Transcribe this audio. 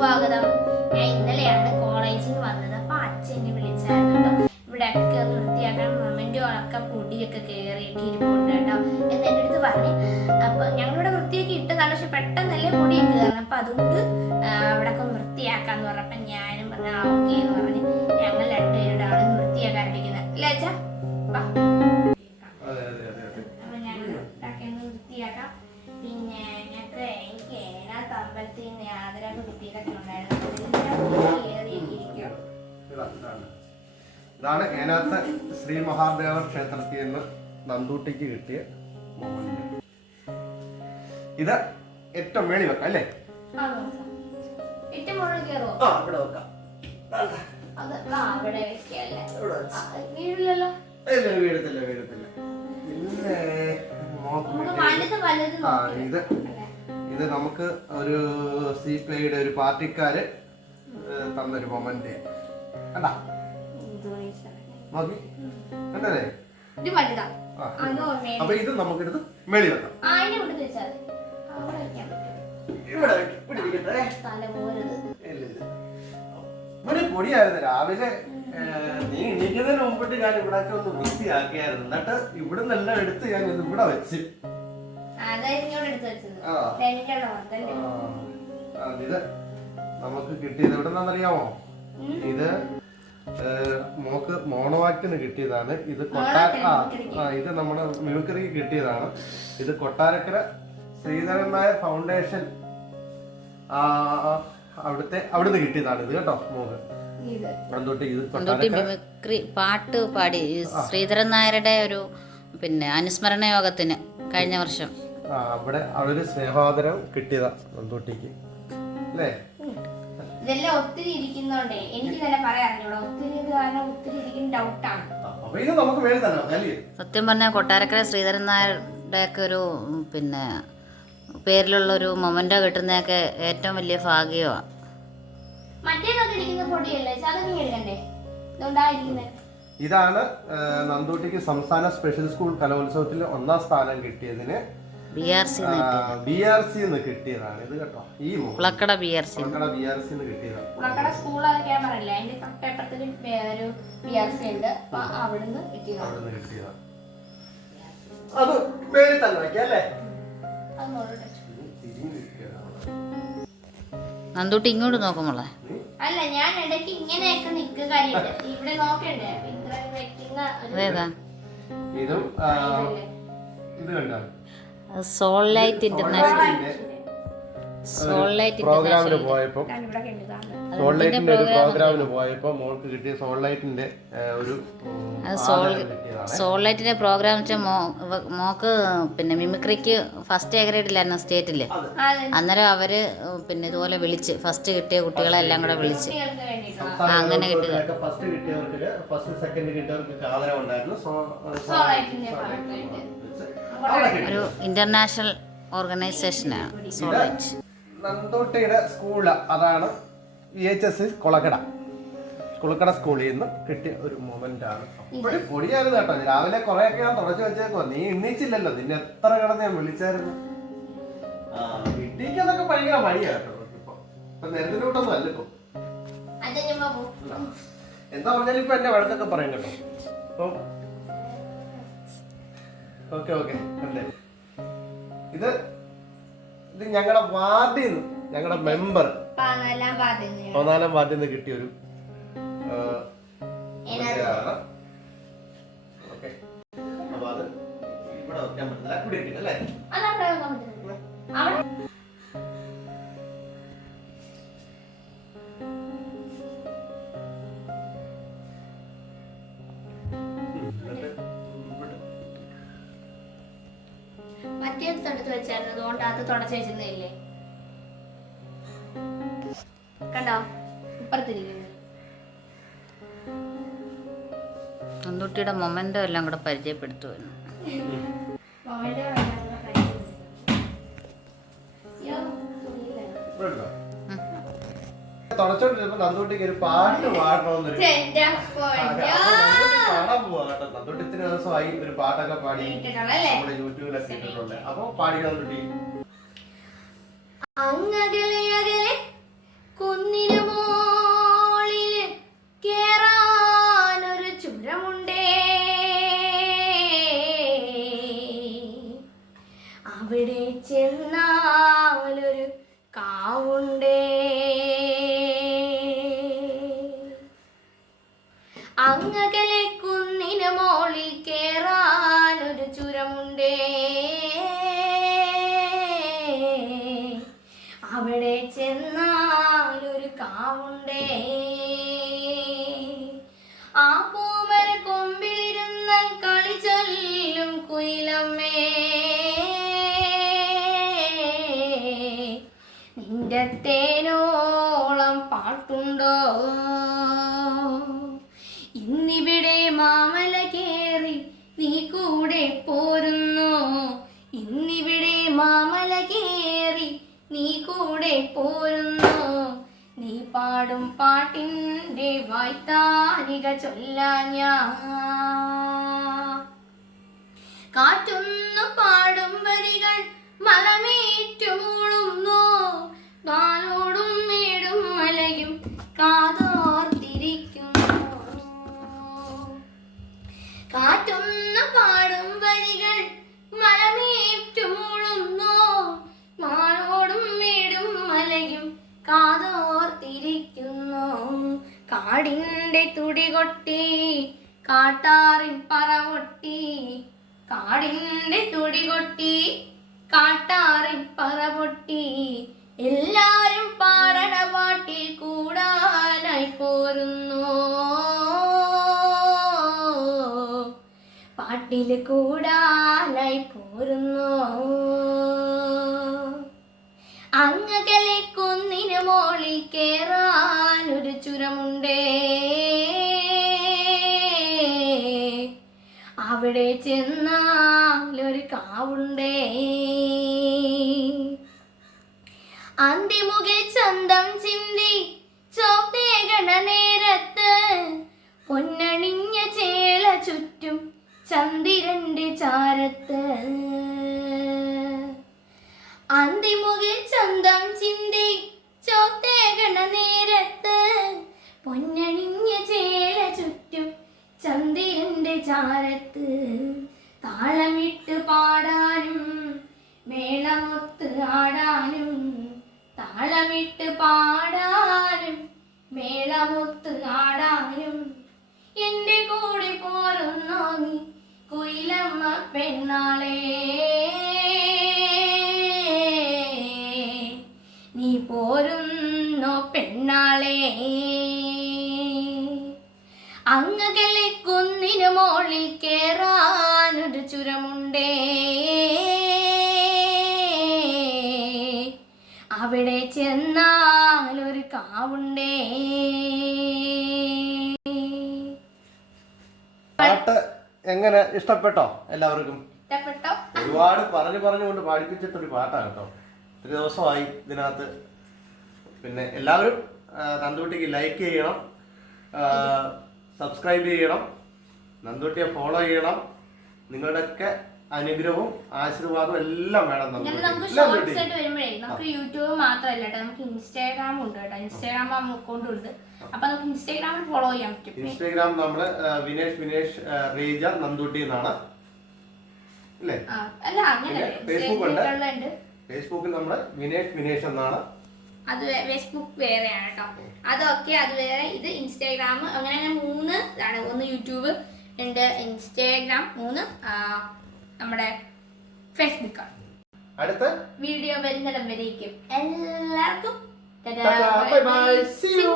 സ്വാഗതം. ഞാൻ ഇന്നലെയാണ് കോളേജിൽ വന്നത്. അപ്പൊ അച്ഛൻ എന്നെ വിളിച്ചായിരുന്നു ഇവിടെ ഒക്കെ വൃത്തിയാക്കാൻ മൊമെന്റുകളൊക്കെ പൊടിയൊക്കെ കയറിയൊക്കെ ഇരിപ്പുണ്ട് എന്ന് എന്റെ അടുത്ത് പറഞ്ഞു. അപ്പൊ ഞങ്ങളിവിടെ വൃത്തിയൊക്കെ ഇട്ടതാണ്. പക്ഷെ പെട്ടെന്നല്ലേ പൊടിയൊക്കെ കയറണം. അപ്പൊ അതുകൊണ്ട് അവിടെ ഒക്കെ വൃത്തിയാക്കാന്ന് പറഞ്ഞപ്പോ ഞാനും പറഞ്ഞ് ഇതാണ് ഏനാത്ത ശ്രീ മഹാദേവ ക്ഷേത്രത്തിൽ നിന്ന് നന്തൂട്ടിക്ക് കിട്ടിയ മോഹൻലാൽ. ഇത് ഏറ്റവും മേളി വെക്കാം അല്ലേ? ആ ഇവിടെ വെക്കാം. ഇല്ല വീഴത്തില്ല വീഴത്തില്ല പിന്നെ ആ ഇത് ഇത് നമുക്ക് ഒരു സി പി ഐയുടെ ഒരു പാർട്ടിക്കാര് തന്നൊരു മൊമെന്റ് കണ്ടാ. നോക്കി കണ്ടല്ലേ? അപ്പൊ ഇത് നമുക്കെടുത്ത് മേളി വെക്കാം. ഇവിടെ. ഇവിടെ ഇരിക്കട്ടെ. ഇവിടെ പൊടിയായിരുന്നു രാവിലെ. നീ എണീക്കുന്നതിന് മുമ്പിട്ട് ഞാൻ ഇവിടെ ഒന്ന് വൃത്തിയാക്കിയായിരുന്നു. എന്നിട്ട് ഇവിടെ നിന്നെല്ലാം എടുത്ത് ഞാൻ ഇത് ഇവിടെ വെച്ച്. എടുത്ത് ഇത് നമുക്ക് കിട്ടിയത് എവിടെ നിന്നറിയാമോ ഇത് മോക്ക് മോണോവാക്റ്റിന് കിട്ടിയതാണ്. ഇത് കൊട്ടാര ആ ഇത് നമ്മുടെ മിമിക്രിക്ക് കിട്ടിയതാണ്. ഇത് കൊട്ടാരക്കര ശ്രീധരൻ നായർ ഫൗണ്ടേഷൻ അവിടുത്തെ അവിടുന്ന് കിട്ടിയതാണ് ഇത് കേട്ടോ മോക്ക്. ഇത്. അതുകൊണ്ട് ഇത് കൊട്ടാരക്കര മിമിക്രി പാട്ട് പാടി ശ്രീധരൻ നായരുടെ ഒരു പിന്നെ അനുസ്മരണ യോഗത്തിന് കഴിഞ്ഞ വർഷം. അവിടെ അവിടെ സ്നേഹാദരം കിട്ടിയതാ നന്തൂട്ടിക്ക് അല്ലേ? ഇതെല്ലാം ഒത്തിരി ഇരിക്കുന്നോണ്ടേ എനിക്ക് തന്നെ പറയാറില്ല ഒത്തിരി ഇത് കാരണം ഒത്തിരി ഇരിക്കുന്ന ഡൗട്ടാണ് അപ്പൊ ഇത് നമുക്ക് വേണ്ടി തന്നെ അല്ലേ? സത്യം പറഞ്ഞാൽ കൊട്ടാരക്കര ശ്രീധരൻ നായരുടെ ഒക്കെ ഒരു പിന്നെ പേരിലുള്ള ഒരു മൊമെന്റ കിട്ടുന്നതൊക്കെ ഏറ്റവും വലിയ ഭാഗ്യമാണ് മറ്റേതൊക്കെ ഇരിക്കുന്ന പൊടിയല്ലേ? അതൊക്കെ ഇങ്ങ് എടുക്കണ്ടേ ഇതുകൊണ്ടായിരിക്കുന്നത് ഇതാണ് നന്തൂട്ടിക്ക് സംസ്ഥാന സ്പെഷ്യൽ സ്കൂൾ കലോത്സവത്തിൽ ഒന്നാം സ്ഥാനം കിട്ടിയതിന് B R C B R C കിട്ടിയതാണ്. ഇത് കേട്ടോ. ഈ മുഖം Kulakkada B R C B R C കിട്ടിയതാണ്. സ്കൂൾ അതിന്റെ ഒരു ആർ സി ഉണ്ട്. അപ്പൊ അവിടുന്ന് കിട്ടിയതാണ്. അവിടെ നിന്ന് കിട്ടിയതാണ്. അത് പേര് തന്നെ വയ്ക്കാം അല്ലേ? അത് നന്ദൂട്ടി ഇങ്ങോട്ട് നോക്കുമ്പോളെ അല്ല ഞാൻ ഇടയ്ക്ക് ഇങ്ങനെയൊക്കെ നിൽക്കുക ഇവിടെ നോക്കണ്ടേ? ഇതും ഇത് കണ്ടോ? സോൾ ലൈറ്റ് ഇന്റർനാഷണൽ പ്രോഗ്രാമിന് പോയപ്പോൾ. സോൾലൈറ്റിന്റെ ഒരു പ്രോഗ്രാമിന് പോയപ്പോൾ മോൾക്ക് കിട്ടിയ സോൾലൈറ്റിന്റെ ഒരു പ്രോഗ്രാം വെച്ചാൽ മോക്ക് പിന്നെ മിമിക്രിക്ക് ഫസ്റ്റ് എ ഗ്രേഡിലായിരുന്നു സ്റ്റേറ്റിൽ അന്നേരം അവർ പിന്നെ ഇതുപോലെ വിളിച്ച് ഫസ്റ്റ് കിട്ടിയ കുട്ടികളെ എല്ലാം കൂടെ വിളിച്ച്. അങ്ങനെ കിട്ടുക. ഫസ്റ്റ് കിട്ടിയവർക്ക് ഫസ്റ്റ് സെക്കൻഡ് കിട്ടിയവർക്ക് ആദരം ഒരു ഇന്റർനാഷണൽ ഓർഗനൈസേഷനാണ് നന്തോട്ടയുടെ സ്കൂൾ അതാണ് V H S Kolakkada. Kulakkada സ്കൂളിൽ നിന്ന് കിട്ടിയ ഒരു മൊമെന്റ് ആണ്. അപ്പോഴും പൊടിയായിരുന്നു കേട്ടോ. രാവിലെ കുറെ ഒക്കെ ഞാൻ തുടച്ചു വെച്ചേക്കോ നീ എണ്ണീച്ചില്ലല്ലോ നിന്നെ എത്ര കിടന്ന് ഞാൻ വിളിച്ചായിരുന്നു? എണ്ണീക്കതൊക്കെ ഭയങ്കര മടിയാ കേട്ടോ. ഇപ്പൊ ഇപ്പൊ നേരത്തിന്റെ കൂട്ടൊന്നും അല്ല ഇപ്പൊ. എന്താ പറഞ്ഞാലും ഇപ്പൊ എന്നെ വഴക്കൊക്കെ പറയും കേട്ടോ. അപ്പം ഓക്കെ ഓക്കെ അല്ലേ ഇത് ഇത് ഞങ്ങളുടെ വാർഡിൽ നിന്ന് ഞങ്ങളുടെ മെമ്പർ. പതിനാലാം വാർഡിൽ നിന്ന് കിട്ടിയ ഒരു ആ, ഇതാണ്. ഓക്കെ. അപ്പൊ അത് ഇവിടെ വെക്കാൻ പറ്റില്ല ഇവിടെ ഇരിക്കട്ടെ, അല്ലേ? എന്നിട്ട്? മറ്റേത് തൊടുത്ത് വെച്ചായിരുന്നു. അതുകൊണ്ട് അത് തുടച്ച് വെച്ചിരുന്നില്ലേ? കണ്ടോ? ഇപ്പുറത്തിരിക്കുന്നു. നന്ദൂട്ടിയുടെ മൊമെന്റോ എല്ലാം കൂടെ പരിചയപ്പെടുത്തുമായിരുന്നു മോളുടെ തുടച്ചോണ്ടിരുന്നപ്പോ നന്ദൂട്ടിക്ക് ഒരു പാട്ട് പാടണം. പാടാൻ പോവാ കേട്ടോ. നന്ദൂട്ടി ഇത്ര ദിവസമായി ഒരു പാട്ടൊക്കെ പാടി? നമ്മുടെ യൂട്യൂബിലൊക്കെ ഇട്ടിട്ടുണ്ട് അപ്പൊ പാടി നന്ദൂട്ടി അങ്ങകലെ അകലെ കുന്നിനു മോളിൽ കേറാനൊരു ചുരമുണ്ടേ. അവിടെ ചെന്നാലൊരു കാവുണ്ടേ. അങ്ങകലെ കുന്നിന് മോളിൽ ഒരു ചുരമുണ്ടേ. അവിടെ ചെന്നാലൊരു കാവുണ്ടേ. ആ പൂമര കൊമ്പിലിരുന്ന കളി ചൊല്ലും കുയിലമ്മേ. നിന്റെ തേനോളം പാട്ടുണ്ടോ? വായ്ത്താനിക ചൊല്ലാഞ്ഞ കാറ്റൊന്നു പാടും കാട്ടാറിൻ പറവൊട്ടി കാടിന്റെ തുടി കൊട്ടി കാട്ടാറിൻ പറവൊട്ടി എല്ലാരും പാടണ പാട്ടിൽ കൂടാനായി പോരുന്നു. പാട്ടിൽ കൂടാനായി പോരുന്നു. അങ്ങകലെ കുന്നിന് മോളിൽ കേറാനൊരു ചുരമുണ്ടേ. അവിടെ ചെന്നാലൊരു കാവുണ്ടേ. ചന്ത ചിന്തി ചാരത്ത് താളമിട്ട് പാടാനും മേളമൊത്ത് ആടാനും താളമിട്ട് പാടാനും മേളമൊത്ത് ആടാനും. എന്റെ കൂടെ പോരുന്നോ നീ കുയിലമ്മ പെണ്ണാളേ. കേറാനൊരു ചുരമുണ്ടേ. അവിടെ ചെന്നാൽ ഒരു കാവുണ്ടേ. പാട്ട് എങ്ങനെ ഇഷ്ടപ്പെട്ടോ എല്ലാവർക്കും? ഇഷ്ടപ്പെട്ടോ? ഒരുപാട് പറഞ്ഞു പറഞ്ഞുകൊണ്ട് പാടിപ്പിച്ചിട്ടൊരു പാട്ടാണ് കേട്ടോ. ഒരു ദിവസമായി ഇതിനകത്ത്. പിന്നെ എല്ലാവരും തന്തുട്ടിക്ക് ലൈക്ക് ചെയ്യണം. സബ്സ്ക്രൈബ് ചെയ്യണം. നന്ദുകുട്ടിയെ ഫോളോ ചെയ്യണം. നിങ്ങളുടെയൊക്കെ അനുഗ്രഹവും ആശീർവാദവും എല്ലാം വേണം നമുക്ക് ഷോർട്സ് ആയിട്ട് വരുമ്പോഴേ നമുക്ക് യൂട്യൂബ് മാത്രമല്ല കേട്ടോ നമുക്ക് ഇൻസ്റ്റാഗ്രാം ഉണ്ട് കേട്ടോ. ഇൻസ്റ്റാഗ്രാം അക്കൗണ്ട് ഉണ്ട് അപ്പൊ നമുക്ക് ഇൻസ്റ്റാഗ്രാമിൽ ഫോളോ ചെയ്യാൻ പറ്റും. ഇൻസ്റ്റാഗ്രാം നമ്മൾ വിനേഷ് വിനേഷ് റേജ നന്ദുട്ടി എന്നാണ്. അല്ലേ അങ്ങനെ ഉണ്ട്. ഫേസ്ബുക്കിൽ നമ്മൾ വിനേഷ് വിനേഷ് എന്നാണ്. അത് ഫേസ്ബുക്ക് വേറെയാണ് കേട്ടോ. അതൊക്കെ അത് വേറെ ഇത് ഇൻസ്റ്റാഗ്രാം അങ്ങനെ അങ്ങനെ മൂന്ന് ഇതാണ് ഒന്ന് യൂട്യൂബ് ഉണ്ട് ഇൻസ്റ്റാഗ്രാം മൂന്ന് നമ്മുടെ ഫേസ്ബുക്കാണ്. അടുത്ത? വീഡിയോ വരുന്നിടം വരേക്കും. എല്ലാവർക്കും ബൈ ബൈ സീ യു